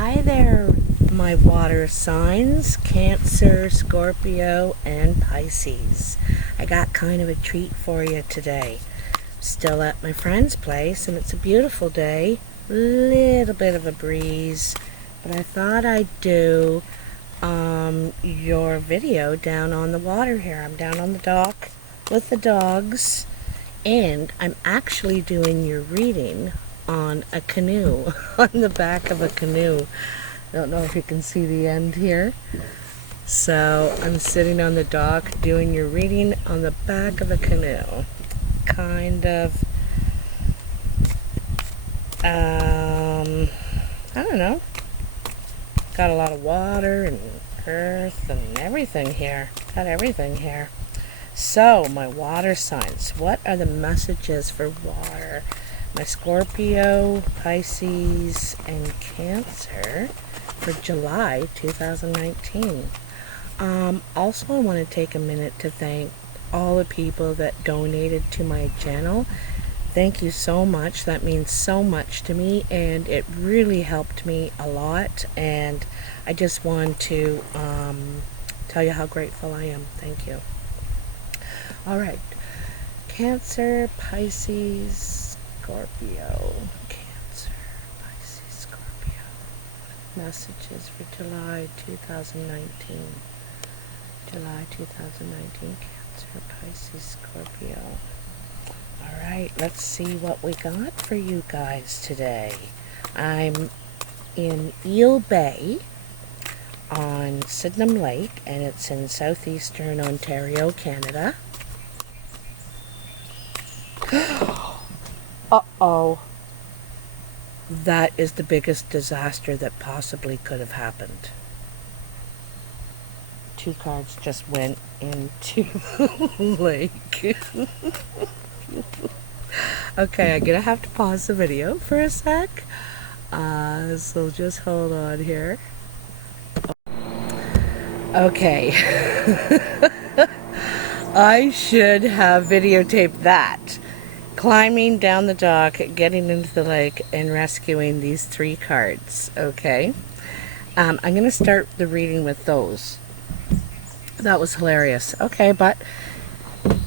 Hi there, my water signs, Cancer, Scorpio, and Pisces. I got kind of a treat for you today. Still at my friend's place, and it's a beautiful day. Little bit of a breeze, but I thought I'd do your video down on the water here. I'm down on the dock with the dogs, and I'm actually doing your reading on a canoe, on the back of a canoe. Don't know if you can see the end here. So I'm sitting on the dock doing your reading on the back of a canoe. Kind of, I don't know. Got a lot of water and earth and everything here. Got everything here. So, my water signs. What are the messages for water? My Scorpio, Pisces, and Cancer for July 2019. Also, I want to take a minute to thank all the people that donated to my channel. Thank you so much. That means so much to me, and it really helped me a lot. And I just want to tell you how grateful I am. Thank you. All right. Cancer, Pisces, Scorpio. Cancer, Pisces, Scorpio. Messages for July 2019. July 2019. Cancer, Pisces, Scorpio. Alright, let's see what we got for you guys today. I'm in Eel Bay on Sydenham Lake, and it's in southeastern Ontario, Canada. Uh-oh. That is the biggest disaster that possibly could have happened. 2 cards just went into the lake. Okay, I'm gonna have to pause the video for a sec. So just hold on here. Okay. I should have videotaped that. Climbing down the dock, getting into the lake, and rescuing these 3 cards. Okay. I'm going to start the reading with those. That was hilarious. Okay, but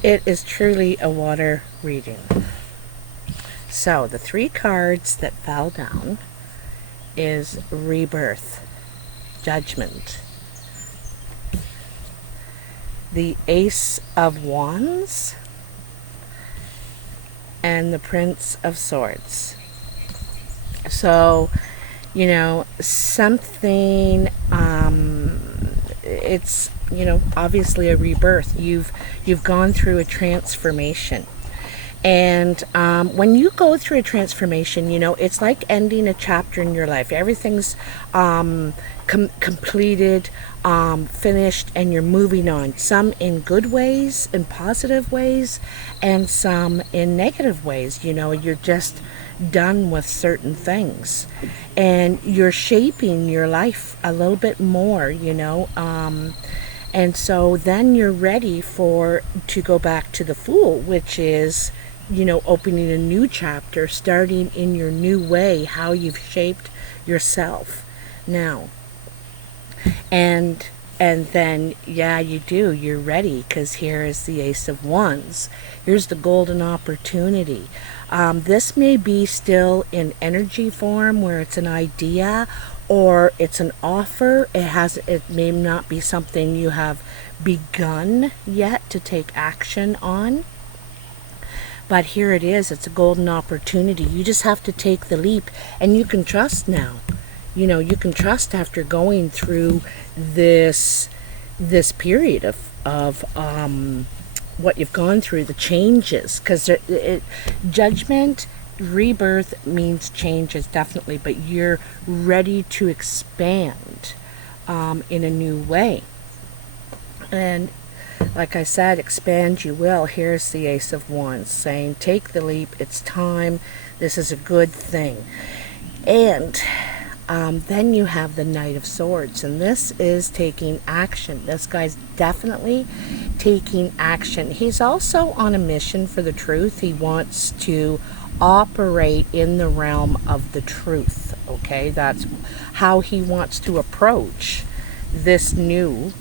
it is truly a water reading. So, the 3 cards that fell down is Rebirth, Judgment, the Ace of Wands, and the Prince of Swords. So, you know, something, it's, you know, obviously a rebirth. You've gone through a transformation. And when you go through a transformation, you know, it's like ending a chapter in your life. Everything's completed, finished, and you're moving on. Some in good ways, in positive ways, and some in negative ways. You know, you're just done with certain things. And you're shaping your life a little bit more, you know. And so then you're ready to go back to the Fool, which is, you know, opening a new chapter, starting in your new way, how you've shaped yourself now. And then, yeah, you're ready, because here is the Ace of Wands. Here's the golden opportunity. This may be still in energy form, where it's an idea or it's an offer. It may not be something you have begun yet to take action on. But here it is. It's a golden opportunity. You just have to take the leap, and you can trust now. You know, you can trust after going through this period of what you've gone through, the changes, because judgment, rebirth means changes, definitely, but you're ready to expand in a new way. And like I said, expand you will. Here's the Ace of Wands saying, take the leap, it's time, this is a good thing. And then you have the Knight of Swords, and this is taking action. This guy's definitely taking action. He's also on a mission for the truth. He wants to operate in the realm of the truth. Okay, that's how he wants to approach this new,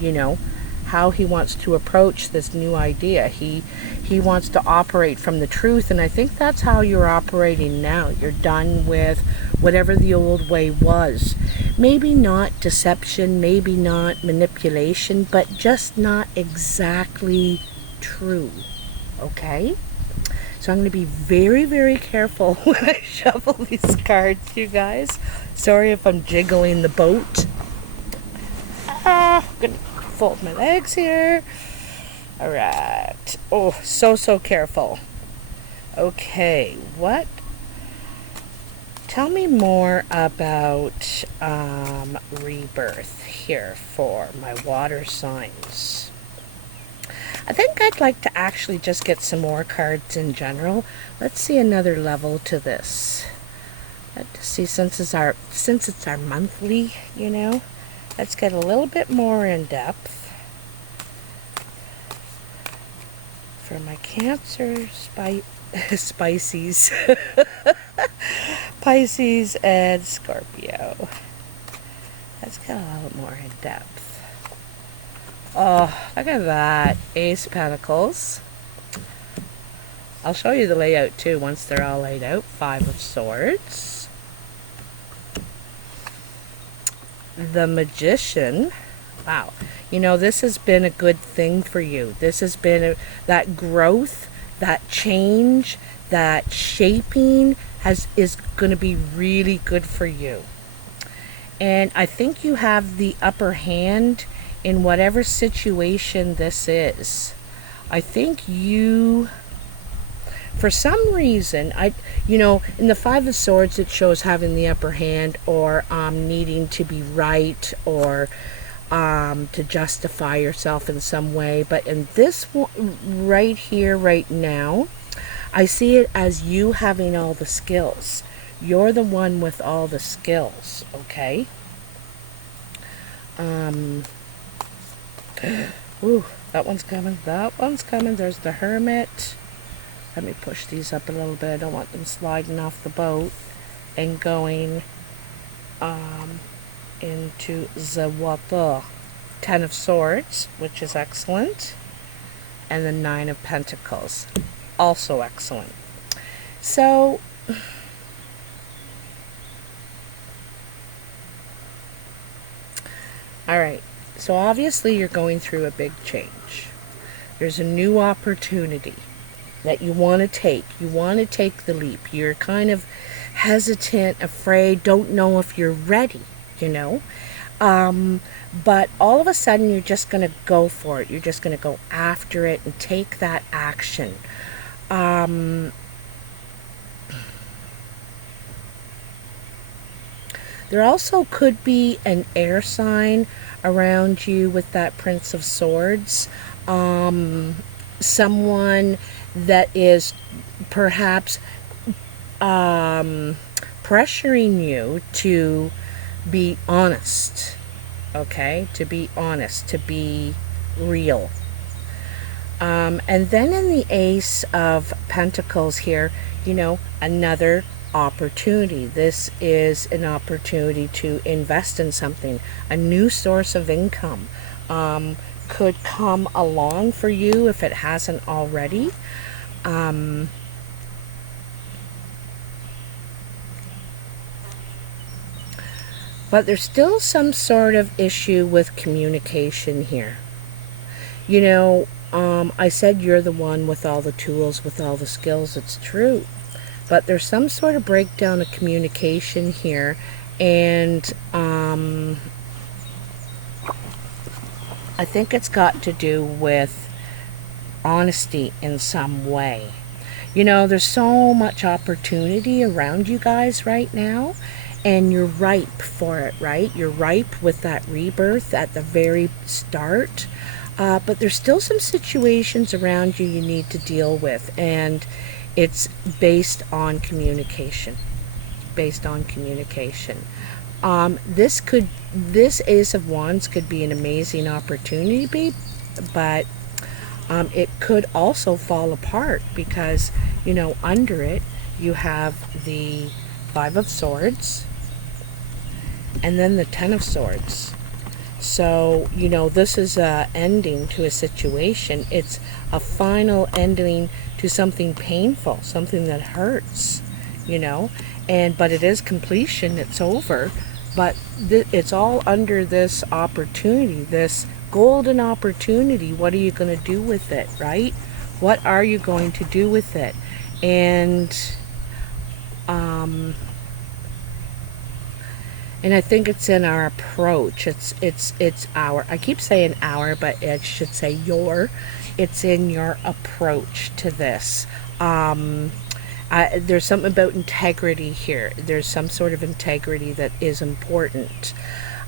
you know, how he wants to approach this new idea. He wants to operate from the truth, and I think that's how you're operating now. You're done with whatever the old way was. Maybe not deception, maybe not manipulation, but just not exactly true. Okay? So I'm going to be very, very careful when I shuffle these cards, you guys. Sorry if I'm jiggling the boat. I'm going to fold my legs here. All right. Oh, so careful. Okay, what? Tell me more about rebirth here for my water signs. I think I'd like to actually just get some more cards in general. Let's see another level to this. Let's see, since it's our monthly, you know, let's get a little bit more in depth. For my Cancer, Pisces, Pisces and Scorpio. Let's get a little more in depth. Oh, look at that. Ace of Pentacles. I'll show you the layout too once they're all laid out. Five of Swords. The Magician. Wow. You know, this has been a good thing for you. This has been that growth, that change, that shaping is going to be really good for you. And I think you have the upper hand in whatever situation this is. I think you, for some reason, you know, in the Five of Swords it shows having the upper hand, or needing to be right, or to justify yourself in some way. But in this one right here, right now, I see it as you having all the skills. You're the one with all the skills, okay? Ooh, that one's coming. That one's coming. There's the Hermit. Let me push these up a little bit. I don't want them sliding off the boat and going into the water. Ten of Swords, which is excellent. And the Nine of Pentacles. Also excellent. So, all right. So obviously you're going through a big change. There's a new opportunity that you want to take. You want to take the leap. You're kind of hesitant, afraid, don't know if you're ready, you know. But all of a sudden you're just going to go for it. You're just going to go after it and take that action. There also could be an air sign around you with that Prince of Swords. Someone that is perhaps pressuring you to be honest. Okay? To be honest. To be real. And then in the Ace of Pentacles here, you know, another opportunity. This is an opportunity to invest in something. A new source of income could come along for you if it hasn't already. But there's still some sort of issue with communication here. You know, I said you're the one with all the tools, with all the skills. It's true. But there's some sort of breakdown of communication here. And I think it's got to do with honesty in some way. You know, there's so much opportunity around you guys right now. And you're ripe for it, right? You're ripe with that rebirth at the very start. But there's still some situations around you need to deal with. And it's based on communication. Based on communication. This Ace of Wands could be an amazing opportunity, but it could also fall apart because, you know, under it you have the Five of Swords and then the Ten of Swords. So, you know, this is a ending to a situation. It's a final ending to something painful, something that hurts, you know. But it is completion, it's over. But it's all under this opportunity, this golden opportunity. What are you going to do with it, right? What are you going to do with it? And I think it's in our approach. It's our, I keep saying our, but it should say your. It's in your approach to this. There's something about integrity here. There's some sort of integrity that is important.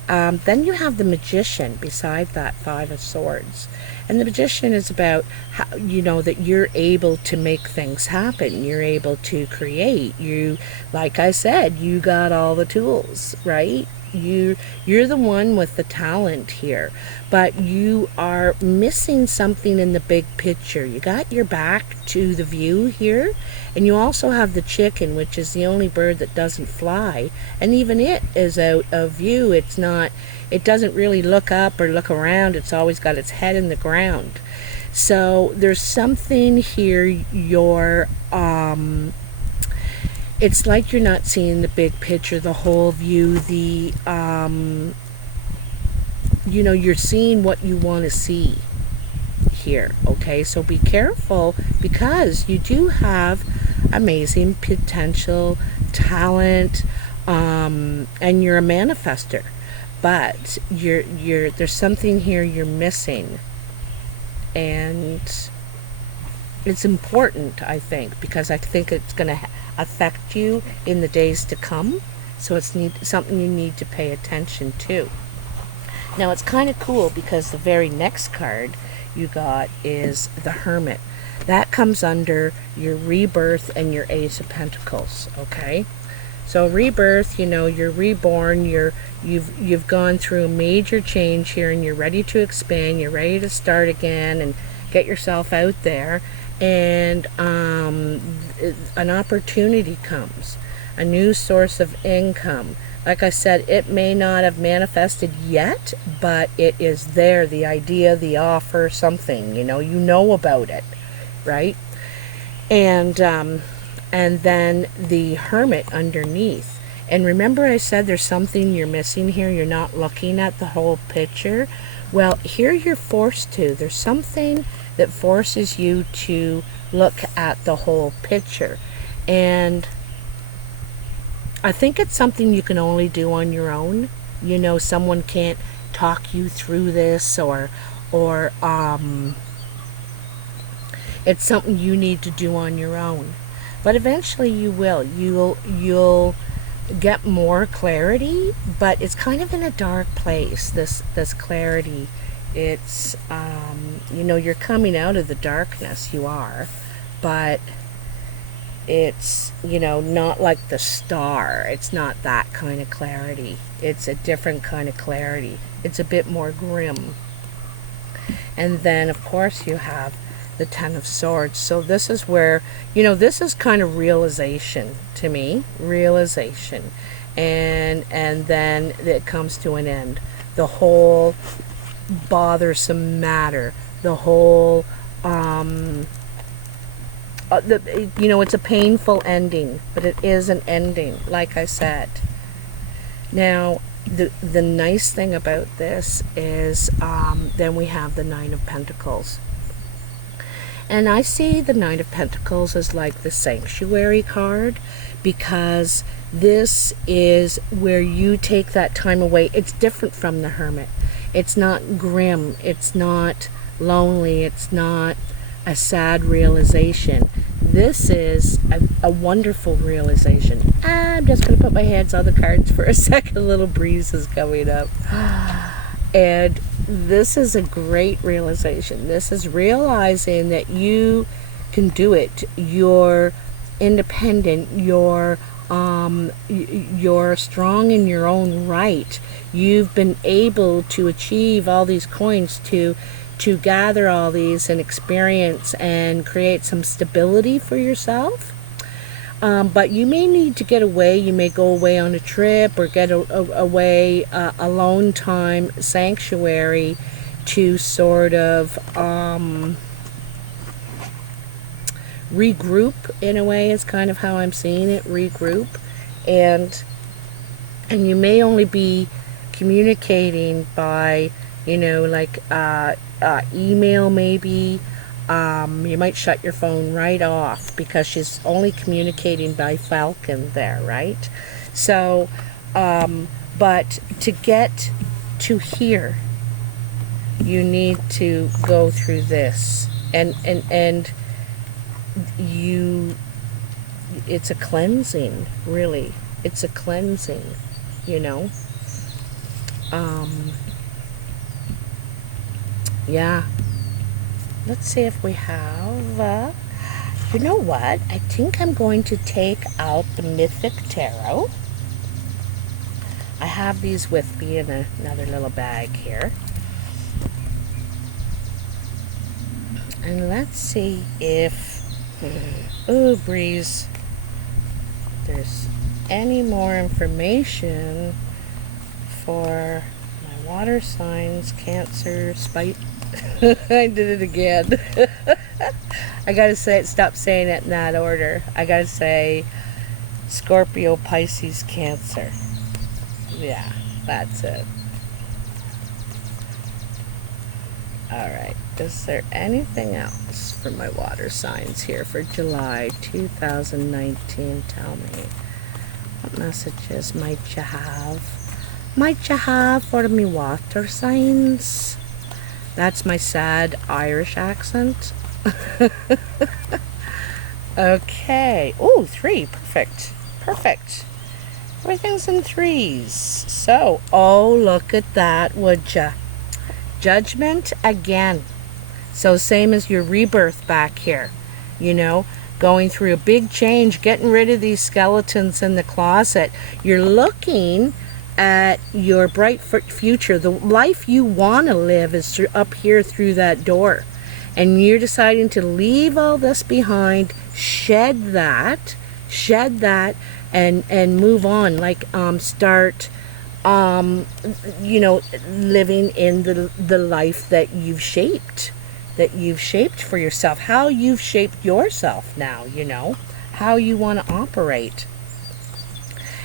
Then you have the Magician beside that Five of Swords. And the Magician is about how, you know, that you're able to make things happen. You're able to create. You, like I said, you got all the tools, right? You're the one with the talent here, but you are missing something in the big picture. You got your back to the view here, and you also have the chicken, which is the only bird that doesn't fly, and even it is out of view. It doesn't really look up or look around. It's always got its head in the ground. So there's something here it's like you're not seeing the big picture, the whole view, you know, you're seeing what you want to see here, okay? So be careful, because you do have amazing potential, talent, and you're a manifester. But there's something here you're missing, and it's important, I think, because I think it's going to affect you in the days to come. So it's something you need to pay attention to. Now it's kind of cool, because the very next card you got is the Hermit. That comes under your rebirth and your Ace of Pentacles, okay? So rebirth, you know, you're reborn, you've gone through a major change here, and you're ready to expand, you're ready to start again and get yourself out there. And an opportunity comes, a new source of income. Like I said, it may not have manifested yet, but it is there, the idea, the offer, something, you know about it, right? And then the Hermit underneath. And remember I said there's something you're missing here, you're not looking at the whole picture. Well, here you're forced to. There's something that forces you to look at the whole picture. And I think it's something you can only do on your own. You know, someone can't talk you through this, or it's something you need to do on your own. But eventually you will. You'll get more clarity, but it's kind of in a dark place, this clarity. It's you know, you're coming out of the darkness, you are, but it's, you know, not like the star. It's not that kind of clarity. It's a different kind of clarity. It's a bit more grim. And then of course you have the Ten of Swords. So this is where, you know, this is kind of realization to me, realization, and then it comes to an end. The whole bothersome matter, the whole you know, it's a painful ending, but it is an ending, like I said. Now the nice thing about this is then we have the Nine of Pentacles. And I see the Nine of Pentacles as like the sanctuary card, because this is where you take that time away. It's different from the Hermit. It's not grim. It's not lonely. It's not a sad realization. This is a wonderful realization. I'm just going to put my hands on the cards for a second. A little breeze is coming up. And this is a great realization. This is realizing that you can do it. You're independent. You're strong in your own right. You've been able to achieve all these coins, to gather all these and experience and create some stability for yourself. But you may need to get away. You may go away on a trip or get away, alone time, sanctuary, to sort of regroup, in a way, is kind of how I'm seeing it, regroup. And you may only be communicating by, you know, like email maybe. You might shut your phone right off because she's only communicating by Falcon there, right? So, but to get to here, you need to go through this, and you, it's a cleansing, really. It's a cleansing, you know. Yeah. Let's see if we have, you know what? I think I'm going to take out the Mythic Tarot. I have these with me in another little bag here. And let's see if, oh, breeze, there's any more information for my water signs, Cancer, Spite. I did it again. I gotta say, stop saying it in that order. I gotta say Scorpio, Pisces, Cancer. Yeah, that's it. Alright, is there anything else for my water signs here for July 2019? Tell me. What messages might you have? Might you have for me water signs? That's my sad Irish accent. Okay. Oh, 3. Perfect. Perfect. Everything's in 3s. So, oh, look at that, would ya? Judgment again. So same as your rebirth back here. You know, going through a big change, getting rid of these skeletons in the closet. You're looking at your bright future. The life you want to live is up here through that door. And you're deciding to leave all this behind, shed that, and move on. Like, start, you know, living in the life that you've shaped. That you've shaped for yourself. How you've shaped yourself now, you know. How you want to operate.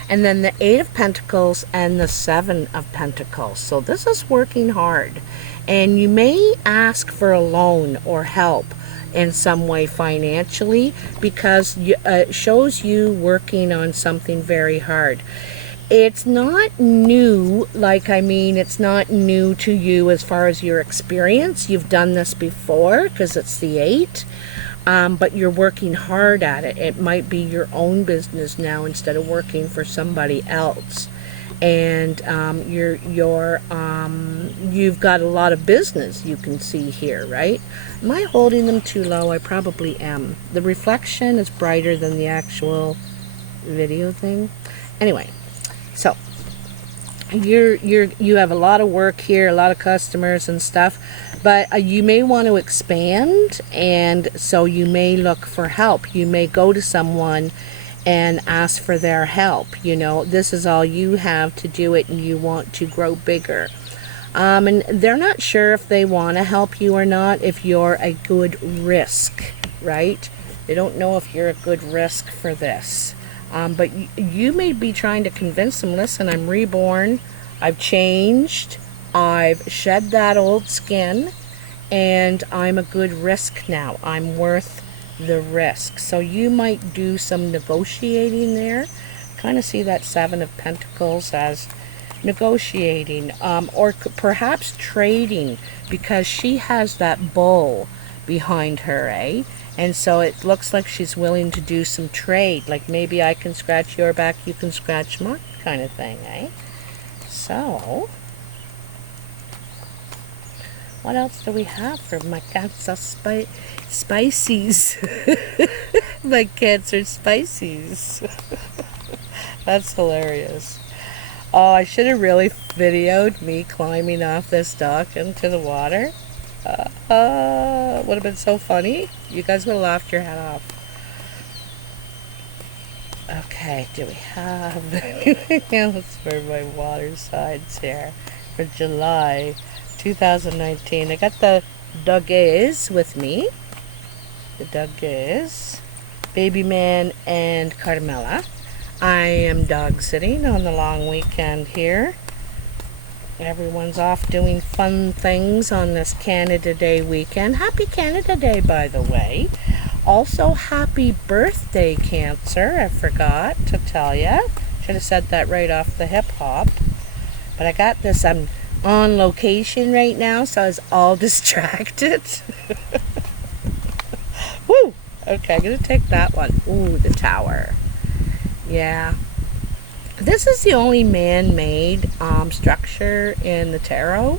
And then the 8 of Pentacles and the 7 of Pentacles. So this is working hard. And you may ask for a loan or help in some way financially, because it shows you working on something very hard. It's not new, like, I mean, it's not new to you as far as your experience. You've done this before because it's the 8. But you're working hard at it. It might be your own business now instead of working for somebody else. And you've got a lot of business, you can see here, right? Am I holding them too low? I probably am. The reflection is brighter than the actual video thing. Anyway, so you have a lot of work here, a lot of customers and stuff. But you may want to expand, and so you may look for help. You may go to someone and ask for their help. You know, this is all you have to do it, and you want to grow bigger. And they're not sure if they want to help you or not, if you're a good risk, right? They don't know if you're a good risk for this. But you may be trying to convince them, listen, I'm reborn, I've changed, I've shed that old skin, and I'm a good risk now. I'm worth the risk. So you might do some negotiating there. Kind of see that 7 of Pentacles as negotiating, or perhaps trading, because she has that bull behind her, eh? And so it looks like she's willing to do some trade, like maybe I can scratch your back, you can scratch mine, kind of thing, eh? So what else do we have for my Cancer Spices? My Cancer Spices. That's hilarious. Oh, I should have really videoed me climbing off this dock into the water. Would have been so funny. You guys would have laughed your head off. Okay, do we have anything else for my water signs here for July 2019? I got the doggies with me. The doggies, Baby Man and Carmela. I am dog sitting on the long weekend here. Everyone's off doing fun things on this Canada Day weekend. Happy Canada Day, by the way. Also, happy birthday, Cancer. I forgot to tell you. Should have said that right off the hip hop. But I got this. I'm on location right now, so I was all distracted. Woo! Okay, I'm going to take that one. Ooh, the tower. Yeah. This is the only man-made structure in the tarot,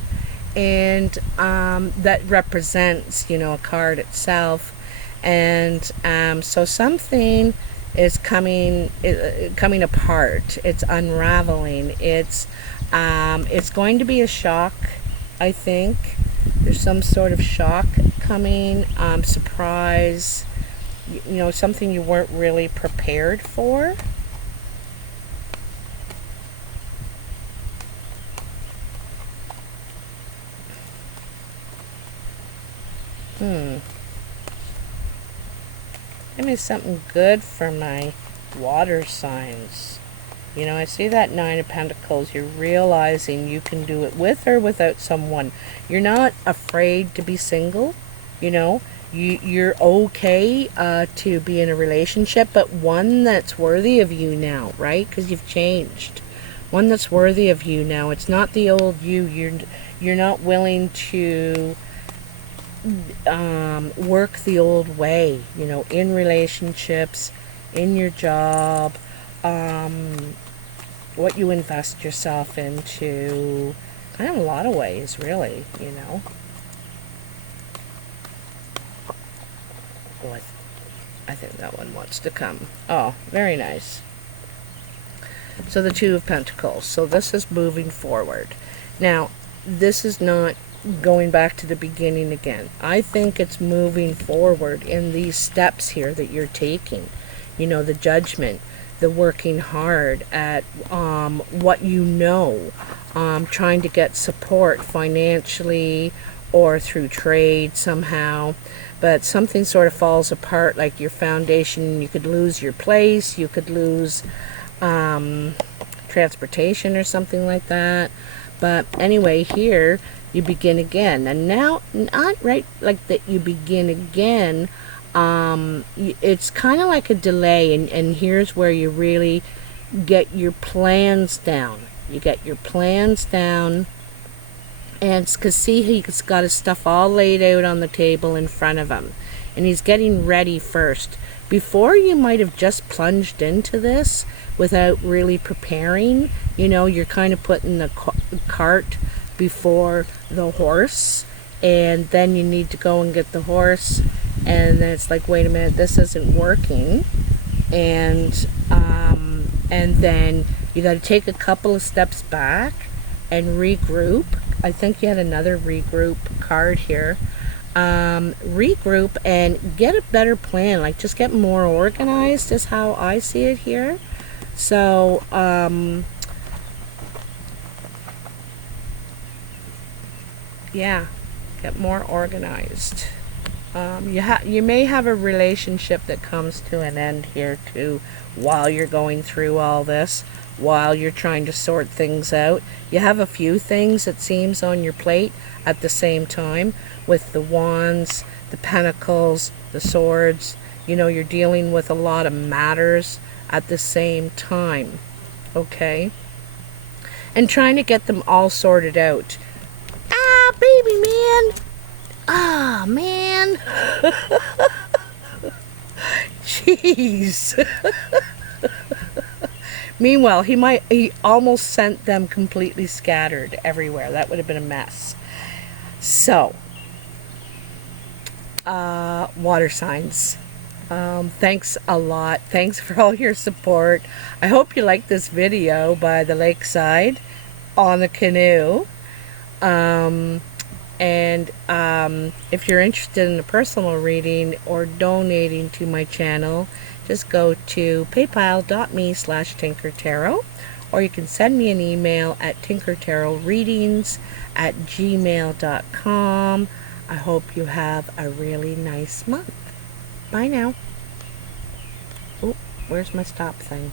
and that represents, you know, a card itself. And so something is coming apart. It's unraveling. It's going to be a shock, I think. There's some sort of shock coming, surprise, you know, something you weren't really prepared for. Give me something good for my water signs. You know, I see that Nine of Pentacles. You're realizing you can do it with or without someone. You're not afraid to be single. You know, you're okay to be in a relationship, but one that's worthy of you now, right? Because you've changed. One that's worthy of you now. It's not the old you. You're not willing to work the old way, you know, in relationships, in your job, what you invest yourself into, kind of a lot of ways, really, you know. Oh, I think that one wants to come. Oh, very nice. So the Two of Pentacles. So this is moving forward. Now, this is not going back to the beginning again. I think it's moving forward in these steps here that you're taking. You know, the judgment, the working hard at what you know, trying to get support financially or through trade somehow. But something sort of falls apart, like your foundation. You could lose your place, you could lose transportation or something like that. But anyway, here you begin again. And now, not right like that you begin again. It's kind of like a delay, and here's where you really get your plans down. You get your plans down, and because see, he's got his stuff all laid out on the table in front of him, and he's getting ready first. Before you might have just plunged into this without really preparing. You know, you're kind of putting the cart before the horse, and then you need to go and get the horse, and then it's like, wait a minute, this isn't working, and then you got to take a couple of steps back and regroup. I think you had another regroup card here. Regroup and get a better plan, like just get more organized is how I see it here. So yeah, get more organized. You may have a relationship that comes to an end here too, while you're going through all this, while you're trying to sort things out. You have a few things, it seems, on your plate at the same time, with the wands, the pentacles, the swords. You know, you're dealing with a lot of matters at the same time, okay? And trying to get them all sorted out. Ah, baby man! Ah, man! Jeez! Meanwhile, he almost sent them completely scattered everywhere. That would have been a mess. So, water signs. Thanks a lot. Thanks for all your support. I hope you liked this video by the lakeside on the canoe. And if you're interested in a personal reading or donating to my channel, just go to paypal.me/tinkertarot, or you can send me an email at tinkertarotreadings@gmail.com. I hope you have a really nice month. Bye now. Oh, where's my stop thing?